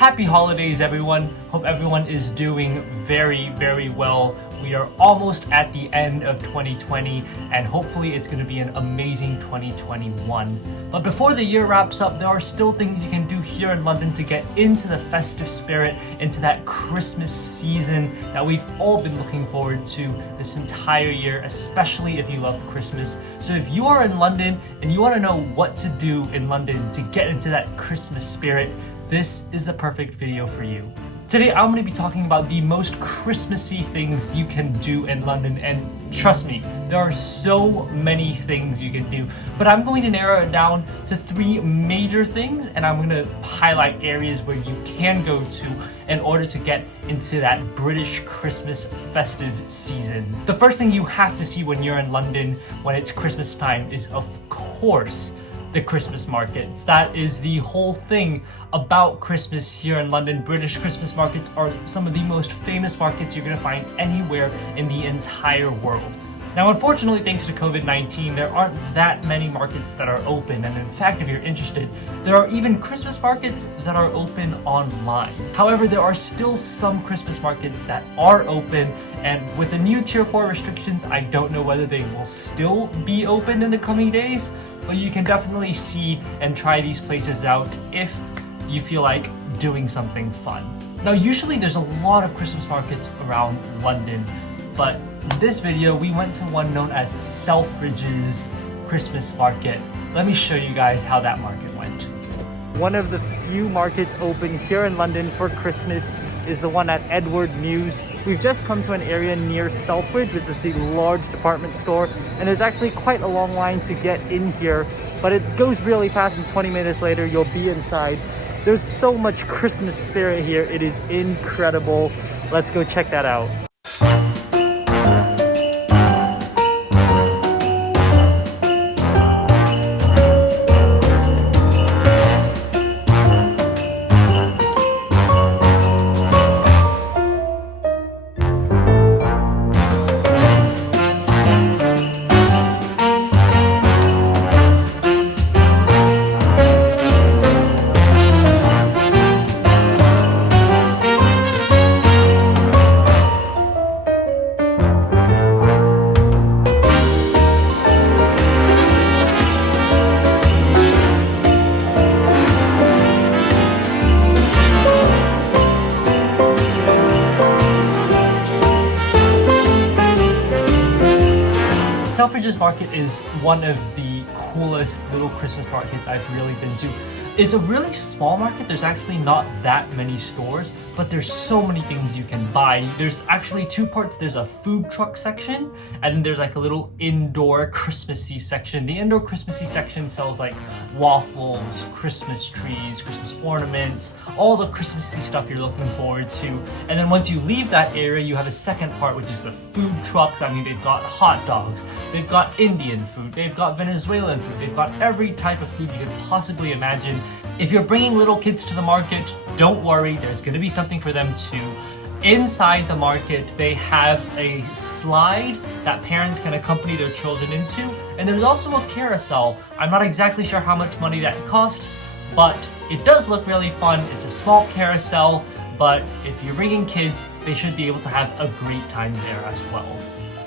Happy holidays, everyone. Hope everyone is doing very well. We are almost at the end of 2020 and hopefully it's going to be an amazing 2021. But before the year wraps up, there are still things you can do here in London to get into the festive spirit, into that Christmas season that we've all been looking forward to this entire year, especially if you love Christmas. So if you are in London and you want to know what to do in London to get into that Christmas spirit, this is the perfect video for you. Today I'm going to be talking about the most Christmassy things you can do in London, and trust me, there are so many things you can do, but I'm going to narrow it down to 3 major things, and I'm going to highlight areas where you can go to in order to get into that British Christmas festive season. The first thing you have to see when you're in London when it's Christmas time is, of course, the Christmas markets. That is the whole thing about Christmas here in London. British Christmas markets are some of the most famous markets you're going to find anywhere in the entire world. Now, unfortunately, thanks to COVID-19, there aren't that many markets that are open, and in fact, if you're interested, there are even Christmas markets that are open online. However, there are still some Christmas markets that are open, and with the new Tier 4 restrictions, I don't know whether they will still be open in the coming days, but you can definitely see and try these places out if you feel like doing something fun. Now, usually there's a lot of Christmas markets around London, but in this video, we went to one known as Selfridge's Christmas Market. Let me show you guys how that market went. One of the few markets open here in London for Christmas is the one at Edward News. We've just come to an area near Selfridge, which is the large department store, and there's actually quite a long line to get in here, but it goes really fast, and 20 minutes later you'll be inside. There's so much Christmas spirit here, it is incredible. Let's go check that out. Selfridge's Market is one of the coolest little Christmas markets I've really been to. It's a really small market. There's actually not that many stores, but there's so many things you can buy. There's actually 2 parts. There's a food truck section, and then there's like a little indoor Christmassy section. The indoor Christmassy section sells like waffles, Christmas trees, Christmas ornaments, all the Christmassy stuff you're looking forward to. And then once you leave that area, you have a second part, which is the food trucks. I mean, they've got hot dogs, they've got Indian food, they've got Venezuelan food, they've got every type of food you could possibly imagine. If you're bringing little kids to the market, don't worry, there's going to be something for them too. Inside the market, they have a slide that parents can accompany their children into, and there's also a carousel. I'm not exactly sure how much money that costs, but it does look really fun. It's a small carousel, but if you're bringing kids, they should be able to have a great time there as well.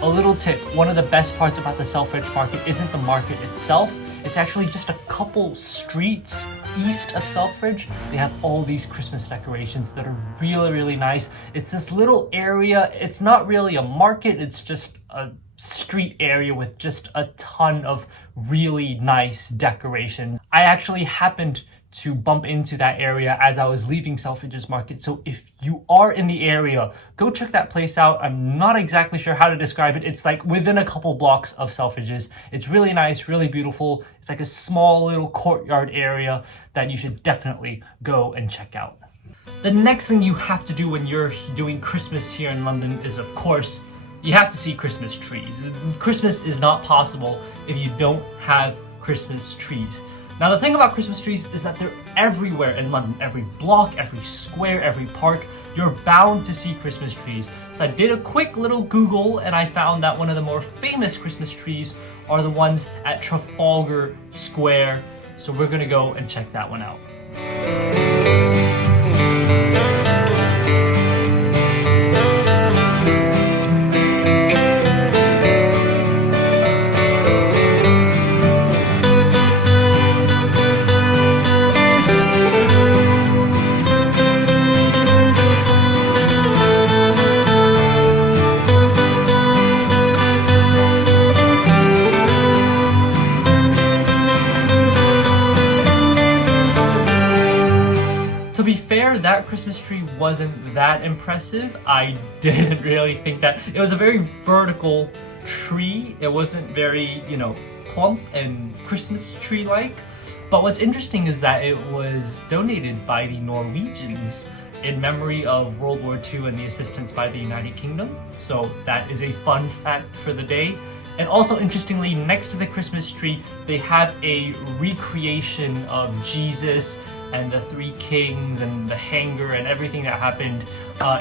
A little tip, one of the best parts about the Selfridge Market isn't the market itself, it's actually just a couple streets east of Selfridge. They have all these Christmas decorations that are really nice. It's this little area, it's not really a market, it's just a street area with just a ton of really nice decorations. I actually happened to bump into that area as I was leaving Selfridge's Market, so if you are in the area, go check that place out. I'm not exactly sure how to describe it. It's like within a couple blocks of Selfridge's. It's really nice, really beautiful. It's like a small little courtyard area that you should definitely go and check out. The next thing you have to do when you're doing Christmas here in London is, of course, you have to see Christmas trees. Christmas is not possible if you don't have Christmas trees. Now, the thing about Christmas trees is that they're everywhere in London. Every block, every square, every park, you're bound to see Christmas trees. So I did a quick little Google and I found that one of the more famous Christmas trees are the ones at Trafalgar Square. So we're gonna go and check that one out. that Christmas tree wasn't that impressive. I didn't really think that. It was a very vertical tree. It wasn't very, plump and Christmas tree-like. But what's interesting is that it was donated by the Norwegians in memory of World War II and the assistance by the United Kingdom. So that is a fun fact for the day. And also interestingly, next to the Christmas tree, they have a recreation of Jesus and the three kings and the hanger and everything that happened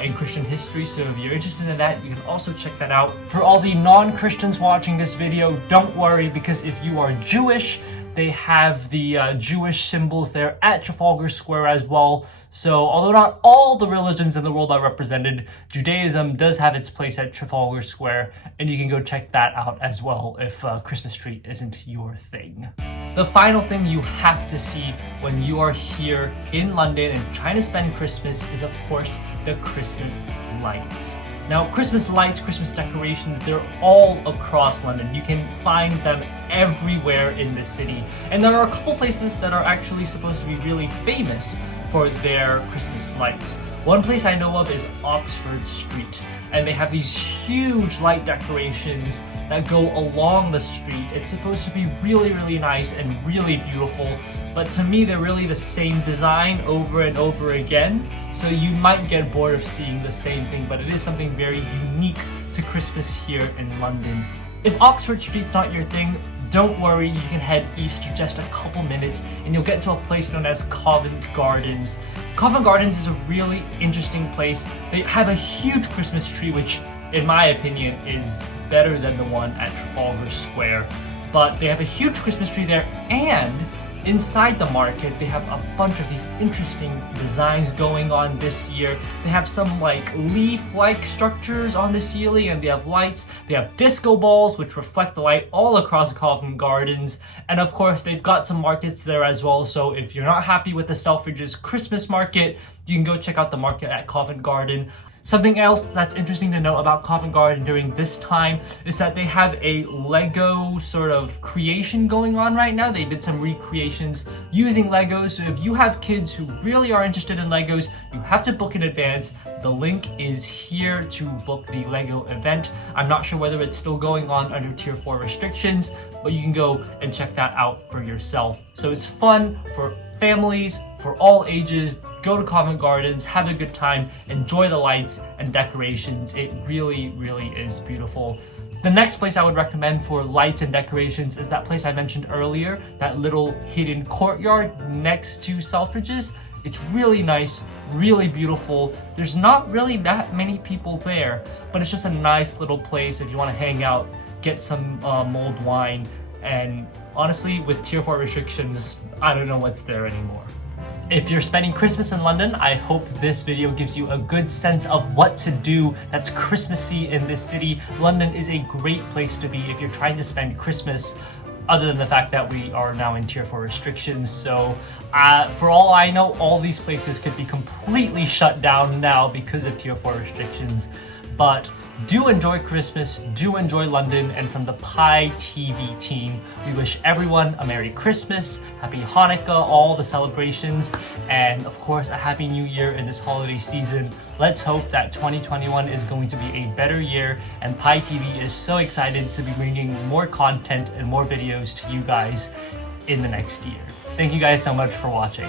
in Christian history. So if you're interested in that, you can also check that out. For all the non-Christians watching this video, don't worry, because if you are Jewish, they have the Jewish symbols there at Trafalgar Square as well. So although not all the religions in the world are represented, Judaism does have its place at Trafalgar Square, and you can go check that out as well if Christmas tree isn't your thing. The final thing you have to see when you are here in London and trying to spend Christmas is, of course, the Christmas lights. Now, Christmas lights, Christmas decorations, they're all across London. You can find them everywhere in the city. And there are a couple places that are actually supposed to be really famous for their Christmas lights. One place I know of is Oxford Street, and they have these huge light decorations that go along the street. It's supposed to be really, really nice and really beautiful, but to me they're really the same design over and over again, so you might get bored of seeing the same thing, but it is something very unique to Christmas here in London. If Oxford Street's not your thing, don't worry, you can head east for just a couple minutes and you'll get to a place known as Covent Gardens. Covent Gardens is a really interesting place. They have a huge Christmas tree, which in my opinion is better than the one at Trafalgar Square. But they have a huge Christmas tree there, and inside the market they have a bunch of these interesting designs going on this year. They have some leaf-like structures on the ceiling, and they have lights. They have disco balls which reflect the light all across Covent Gardens, and of course they've got some markets there as well. So if you're not happy with the Selfridges Christmas market, you can go check out the market at Covent Garden. Something else that's interesting to know about Covent Garden during this time is that they have a Lego sort of creation going on right now. They did some recreations using Legos. So if you have kids who really are interested in Legos, you have to book in advance. The link is here to book the Lego event. I'm not sure whether it's still going on under Tier 4 restrictions, but you can go and check that out for yourself. So it's fun for families, for all ages. Go to Covent Gardens, have a good time, enjoy the lights and decorations. It really, really is beautiful. The next place I would recommend for lights and decorations is that place I mentioned earlier, that little hidden courtyard next to Selfridges. It's really nice, really beautiful. There's not really that many people there, but it's just a nice little place if you want to hang out, get some mulled wine, and honestly, with Tier 4 restrictions, I don't know what's there anymore. If you're spending Christmas in London, I hope this video gives you a good sense of what to do that's Christmassy in this city. London is a great place to be if you're trying to spend Christmas, other than the fact that we are now in Tier 4 restrictions. So for all I know, all these places could be completely shut down now because of Tier 4 restrictions. But do enjoy Christmas, do enjoy London, and from the Pi TV team, we wish everyone a Merry Christmas, Happy Hanukkah, all the celebrations, and of course a Happy New Year in this holiday season. Let's hope that 2021 is going to be a better year, and Pi TV is so excited to be bringing more content and more videos to you guys in the next year. Thank you guys so much for watching.